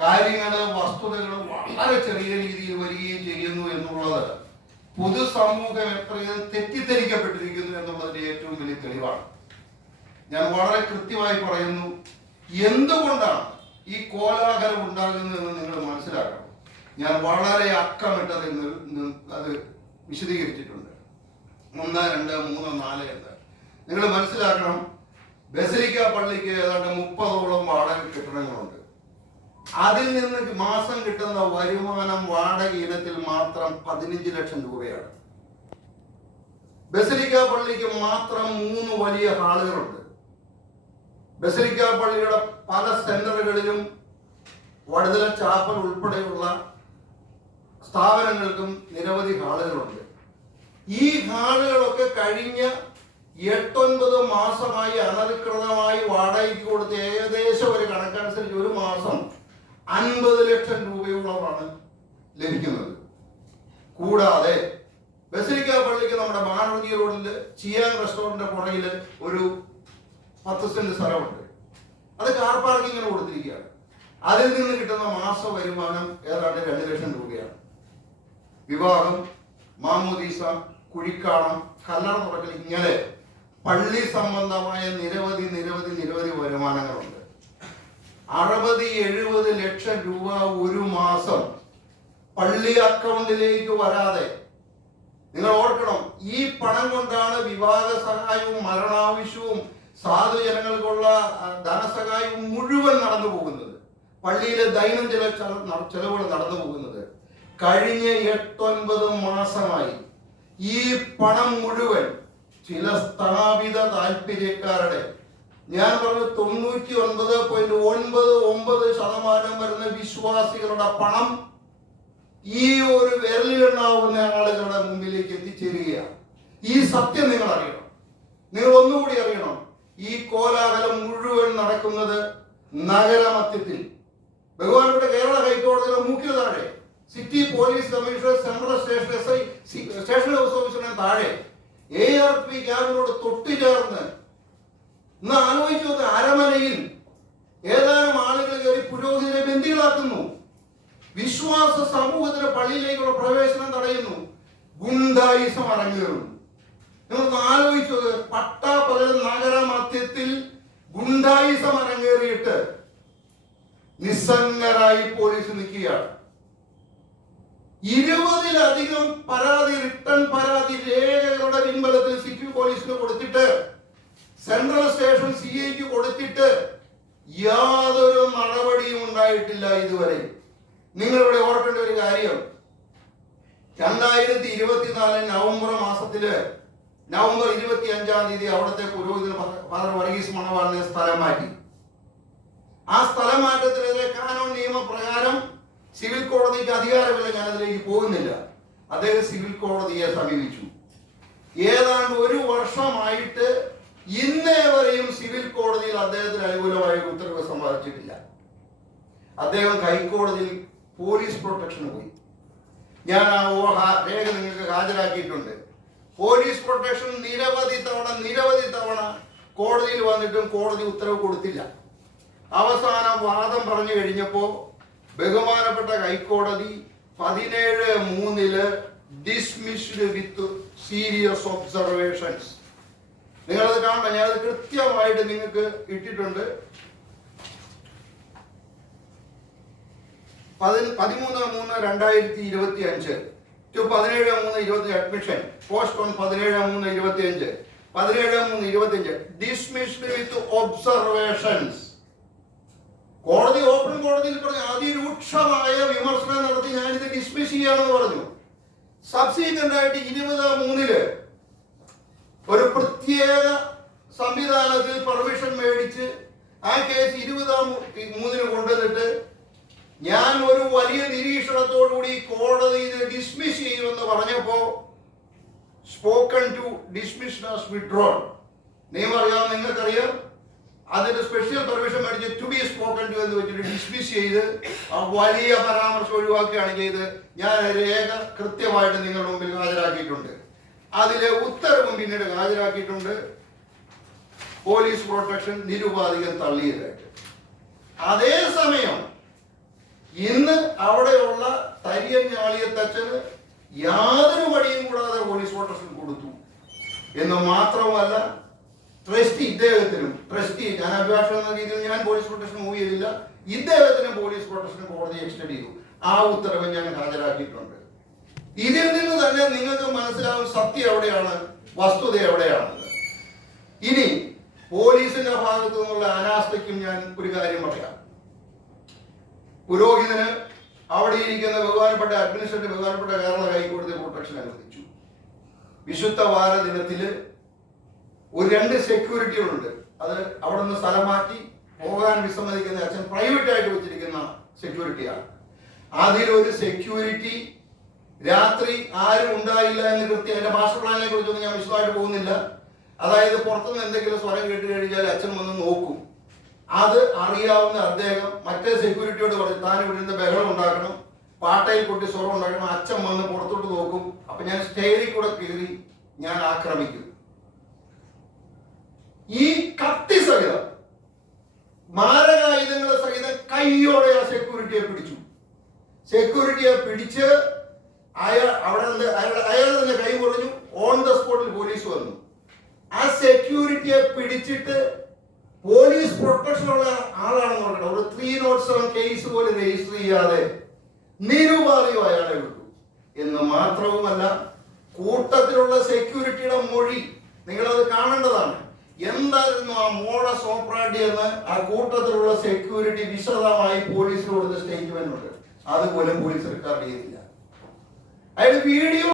കാര്യങ്ങള് വസ്തുതകൾ വളരെ ചെറിയ രീതിയിൽ വരികയും ചെയ്യുന്നു എന്നുള്ളത് പൊതുസമൂഹം എത്രയും തെറ്റിദ്ധരിക്കപ്പെട്ടിരിക്കുന്നു എന്നുള്ളതിന്റെ ഏറ്റവും വലിയ തെളിവാണ്. ഞാൻ വളരെ കൃത്യമായി പറയുന്നു, എന്തുകൊണ്ടാണ് ഈ കോലാഹലം ഉണ്ടാകുന്നതെന്ന് നിങ്ങൾ മനസ്സിലാക്കണം. ഞാൻ വളരെ അക്കമിട്ടത് അത് വിശദീകരിച്ചിട്ടുണ്ട്. 1, 2, 3, 4 എന്ന് നിങ്ങൾ മനസ്സിലാക്കണം. ബസലിക്ക പള്ളിക്ക് ഏതാണ്ട് 30ഓളം വാടക കെട്ടിടങ്ങളുണ്ട്. അതിൽ നിന്ന് മാസം കിട്ടുന്ന വരുമാനം വാടക ഇനത്തിൽ മാത്രം 15 ലക്ഷം രൂപയാണ്. ബസലിക്ക പള്ളിക്ക് മാത്രം 3 വലിയ ഹാളുകളുണ്ട്. ബസലിക്ക പള്ളിയുടെ പല സെന്ററുകളിലും വടുതല ചാപ്പൽ ഉൾപ്പെടെയുള്ള സ്ഥാപനങ്ങൾക്കും നിരവധി ഹാളുകളുണ്ട്. ഈ ഹാളുകളൊക്കെ കഴിഞ്ഞ 8-9 മാസമായി അനധികൃതമായി വാടകയ്ക്ക് കൊടുത്ത് ഏകദേശം ഒരു കണക്കനുസരിച്ച് ഒരു മാസം 50 ലക്ഷം രൂപയോളമാണ് ലഭിക്കുന്നത്. കൂടാതെ ബസലിക്ക പള്ളിക്ക് നമ്മുടെ മാനവജി റോഡിൽ ചിയാങ് റെസ്റ്റോറന്റിന്റെ പുറകിൽ ഒരു 10 സെന്റ് സ്ഥലമുണ്ട്. അത് കാർ പാർക്കിങ്ങിന് കൊടുത്തിരിക്കുകയാണ്. അതിൽ നിന്ന് കിട്ടുന്ന മാസ വരുമാനം ഏതാണ്ട് 2 ലക്ഷം രൂപയാണ്. വിവാഹം, മാമോദീസ, കുഴിക്കാണം, കല്ലറ തുറക്കൽ, ഇങ്ങനെ പള്ളി സംബന്ധമായ നിരവധി വരുമാനങ്ങളുണ്ട്. 60-70 ലക്ഷം രൂപ ഒരു മാസം പള്ളി അക്കൗണ്ടിലേക്ക് വരാതെ, നിങ്ങൾ ഓർക്കണം, ഈ പണം കൊണ്ടാണ് വിവാഹ സഹായവും മരണാവശ്യവും സാധുജനങ്ങൾക്കുള്ള ധനസഹായവും മുഴുവൻ നടന്നു പോകുന്നത്. പള്ളിയിലെ ദൈനംദിന ചെലവുകൾ നടന്നു പോകുന്നത്. കഴിഞ്ഞ 8-9 മാസമായി ഈ പണം മുഴുവൻ ചില സ്ഥാപിത താല്പര്യക്കാരുടെ, ഞാൻ പറഞ്ഞു 99.99% വരുന്ന വിശ്വാസികളുടെ പണം ഈ ഒരു വിരലിലെണ്ണാവുന്ന ആളുകളുടെ മുമ്പിലേക്ക് എത്തിച്ചേരുകയാണ്. ഈ സത്യം നിങ്ങൾ അറിയണം. നിങ്ങൾ ഒന്നുകൂടി അറിയണം. ഈ കോലാഹലം മുഴുവൻ നടക്കുന്നത് നഗരമധ്യത്തിൽ, ബഹുമാനപ്പെട്ട കേരള ഹൈക്കോടതിയുടെ മൂക്കിന് താഴെ, city police commissioner, central station SI, station house ഓഫീസറിന് താഴെ, ARP ക്യാമ്പിനോട് തൊട്ടു ചേർന്ന്. ഇന്ന് ആലോചിച്ചു, അരമനയിൽ ഏതാനും ആളുകൾ കയറി പുരോഹിതരെ ബന്ദികളാക്കുന്നു. വിശ്വാസ സമൂഹത്തിന് പള്ളിയിലേക്കുള്ള പ്രവേശനം തടയുന്നു. ഗുണ്ടായിസം അരങ്ങേറുന്നു. നിങ്ങളൊന്ന് ആലോചിച്ചത്, പട്ടാപ്പകൽ നഗരമധ്യത്തിൽ ഗുണ്ടായിസം അരങ്ങേറിയിട്ട് നിസ്സംഗരായി പോലീസ് നിൽക്കുകയാണ്. 20-ലധികം പരാതി, റിട്ടേൺ പരാതി രേഖകളുടെ പിൻബലത്തിൽ സിറ്റി പോലീസിന് കൊടുത്തിട്ട്, സെൻട്രൽ സ്റ്റേഷൻ CIക്ക് കൊടുത്തിട്ട് യാതൊരു നടപടിയും ഉണ്ടായിട്ടില്ല ഇതുവരെ. നിങ്ങളിവിടെ ഓർക്കേണ്ട ഒരു കാര്യം, 2024 നവംബർ മാസത്തില് നവംബർ 25-ാം തീയതി അവിടുത്തെ പുരോഹിതൻ ഫാദർ വർഗീസ് മണവാളിനെ സ്ഥലം മാറ്റി. ആ സ്ഥലം മാറ്റത്തിനെതിരെ കാനൂൺ നിയമപ്രകാരം സിവിൽ കോടതിക്ക് അധികാരമില്ല. ഞാൻ അതിലേക്ക് പോകുന്നില്ല. അദ്ദേഹം സിവിൽ കോടതിയെ സമീപിച്ചു. ഏതാണ്ട് 1 വർഷമായിട്ട് ഇന്നേ വരെയും സിവിൽ കോടതിയിൽ അദ്ദേഹത്തിന് അനുകൂലമായ ഉത്തരവ് സമ്പാദിച്ചിട്ടില്ല. അദ്ദേഹം ഹൈക്കോടതിയിൽ പോലീസ് പ്രൊട്ടക്ഷന് പോയി. ഞാൻ ആ രേഖ നിങ്ങൾക്ക് ഹാജരാക്കിയിട്ടുണ്ട്. പോലീസ് പ്രൊട്ടക്ഷൻ നിരവധി തവണ കോടതിയിൽ വന്നിട്ടും കോടതി ഉത്തരവ് കൊടുത്തില്ല. അവസാനം വാദം പറഞ്ഞു കഴിഞ്ഞപ്പോൾ ബഹുമാനപ്പെട്ട ഹൈക്കോടതി 17-3 ഡിസ്മിസ്ഡ് വിത്ത് സീരിയസ് ഒബ്സർവേഷൻസ്. നിങ്ങളത് കാണണം, ഞാനത് കൃത്യമായിട്ട് നിങ്ങൾക്ക് ഇട്ടിട്ടുണ്ട്. 13-3-2025 to 17-3-20 admission, post on 17-3-25, 17-3-25 dismissed with observations. കോടതി ഓപ്പൺ കോടതിയിൽ പറഞ്ഞു, അതിരൂക്ഷമായ വിമർശനം നടത്തി ഞാനിത് ഡിസ്മിസ് ചെയ്യാമെന്ന് പറഞ്ഞു. സബ്സീക്വന്റ് ആയിട്ട് 20-3 ഒരു പ്രത്യേക സംവിധാനത്തിൽ പെർമിഷൻ മേടിച്ച് ആ കേസ് 20-3 കൊണ്ടുവന്നിട്ട് ഞാൻ ഒരു വലിയ നിരീക്ഷണത്തോടുകൂടി കോടതി ഇത് ഡിസ്മിസ് ചെയ്യുമെന്ന് പറഞ്ഞപ്പോ spoken to dismissed as withdrawn. നിയമം അറിയാം, നിങ്ങൾക്കറിയാം. അതിന്റെ സ്പെഷ്യൽ പെർമിഷൻ മേടിച്ച് ടു ബി സ്പോക്കൺ ടു എന്ന് വെച്ചിട്ട് ഡിസ്മിസ് ചെയ്ത് ആ വലിയ പരാമർശം ഒഴിവാക്കുകയാണ് ചെയ്ത്. ഞാൻ രേഖ കൃത്യമായിട്ട് നിങ്ങളുടെ മുമ്പിൽ ഹാജരാക്കിയിട്ടുണ്ട്. അതിലെ ഉത്തരവും പിന്നീട് ഹാജരാക്കിയിട്ടുണ്ട്. പോലീസ് പ്രൊട്ടക്ഷൻ നിരുപാധികം തള്ളിയതായിട്ട്. അതേസമയം മാളിയത്തച്ഛന് യാതൊരു മടിയും കൂടാതെ പോലീസ് പ്രൊട്ടക്ഷൻ കൊടുത്തു എന്ന് മാത്രമല്ല, ട്രസ്റ്റി ഇദ്ദേഹത്തിനും, ഞാൻ അഭിഭാഷകൻ എന്ന രീതിയിൽ ഞാൻ പോലീസ് പ്രൊട്ടക്ഷൻ മൂവ് ചെയ്തില്ല, ഇദ്ദേഹത്തിനും പോലീസ് പ്രൊട്ടക്ഷൻ കോടതി എക്സ്റ്റെൻഡ് ചെയ്തു. ആ ഉത്തരവ് ഞാൻ ഹാജരാക്കിയിട്ടുണ്ട്. ഇതിൽ നിന്ന് തന്നെ നിങ്ങൾക്ക് മനസ്സിലാവും സത്യം എവിടെയാണ്, വസ്തുത എവിടെയാണെന്ന്. ഇനി പോലീസിന്റെ ഭാഗത്തു നിന്നുള്ള അനാസ്ഥയ്ക്കും ഞാൻ ഒരു കാര്യം പറയാം. പുരോഹിതന് അവിടെ ഇരിക്കുന്ന ബഹുമാനപ്പെട്ട അഡ്മിനിസ്ട്രേറ്റീവ് ബഹുമാനപ്പെട്ട കേരള ഹൈക്കോടതി പ്രൊട്ടക്ഷൻ അനുവദിച്ചു. വിശുദ്ധ വാര ദിനത്തില് ഒരു 2 സെക്യൂരിറ്റികളുണ്ട്. അത് അവിടെ നിന്ന് സ്ഥലം മാറ്റി പോകാൻ വിസമ്മതിക്കുന്ന അച്ഛൻ പ്രൈവറ്റ് ആയിട്ട് വെച്ചിരിക്കുന്ന സെക്യൂരിറ്റിയാണ്. അതിലൊരു സെക്യൂരിറ്റി രാത്രി ആരും ഉണ്ടായില്ല എന്ന് കൃത്യം, എന്റെ മാസ്റ്റർ പ്ലാനിനെ കുറിച്ചൊന്നും ഞാൻ വിശദമായിട്ട് പോകുന്നില്ല. അതായത് പുറത്തുനിന്ന് എന്തെങ്കിലും സ്വരം കേട്ട് കഴിഞ്ഞാൽ അച്ഛൻ വന്ന് നോക്കും. അത് അറിയാവുന്ന അദ്ദേഹം മറ്റേ സെക്യൂരിറ്റിയോട് പറഞ്ഞു, താൻ ഇവിടെ നിന്ന് ബഹളം ഉണ്ടാക്കണം, പാട്ടയിൽ കൊട്ടി സ്വരം ഉണ്ടാക്കണം. അച്ഛൻ വന്ന് പുറത്തോട്ട് നോക്കും. അപ്പൊ ഞാൻ സ്റ്റെയറിൽ കൂടെ കയറി ഞാൻ ആക്രമിക്കും. ഈ കത്തി സഹിതം മാരകായുധങ്ങളെ സഹിതം കൈയോടെ ആ സെക്യൂരിറ്റിയെ പിടിച്ചു. സെക്യൂരിറ്റിയെ പിടിച്ച് അയാൾ തന്നെ കൈ കുറഞ്ഞു. ഓൺ ദ സ്പോട്ടിൽ പോലീസ് വന്നു. ആ സെക്യൂരിറ്റിയെ പിടിച്ചിട്ട് പോലീസ് പ്രൊട്ടക്ഷൻ ഉള്ള ആളാണെന്ന് പറഞ്ഞിട്ട് ഒരു 307 കേസ് പോലും രജിസ്റ്റർ ചെയ്യാതെ നിരുപാധികം അയാളെ വിട്ടു. എന്ന് മാത്രവുമല്ല, കൂട്ടത്തിലുള്ള സെക്യൂരിറ്റിയുടെ മൊഴി നിങ്ങളത് കാണേണ്ടതാണ്. എന്തായിരുന്നു ആ മോഡസ് ഓപ്പറാൻഡി എന്ന് ആ കൂട്ടത്തിലുള്ള സെക്യൂരിറ്റി വിശദമായി പോലീസിന് കൊടുത്ത സ്റ്റേറ്റ്മെന്റ് ഉണ്ട്. അതുപോലും പോലീസ് റെക്കോർഡ് ചെയ്തില്ല. അതിന്റെ വീഡിയോ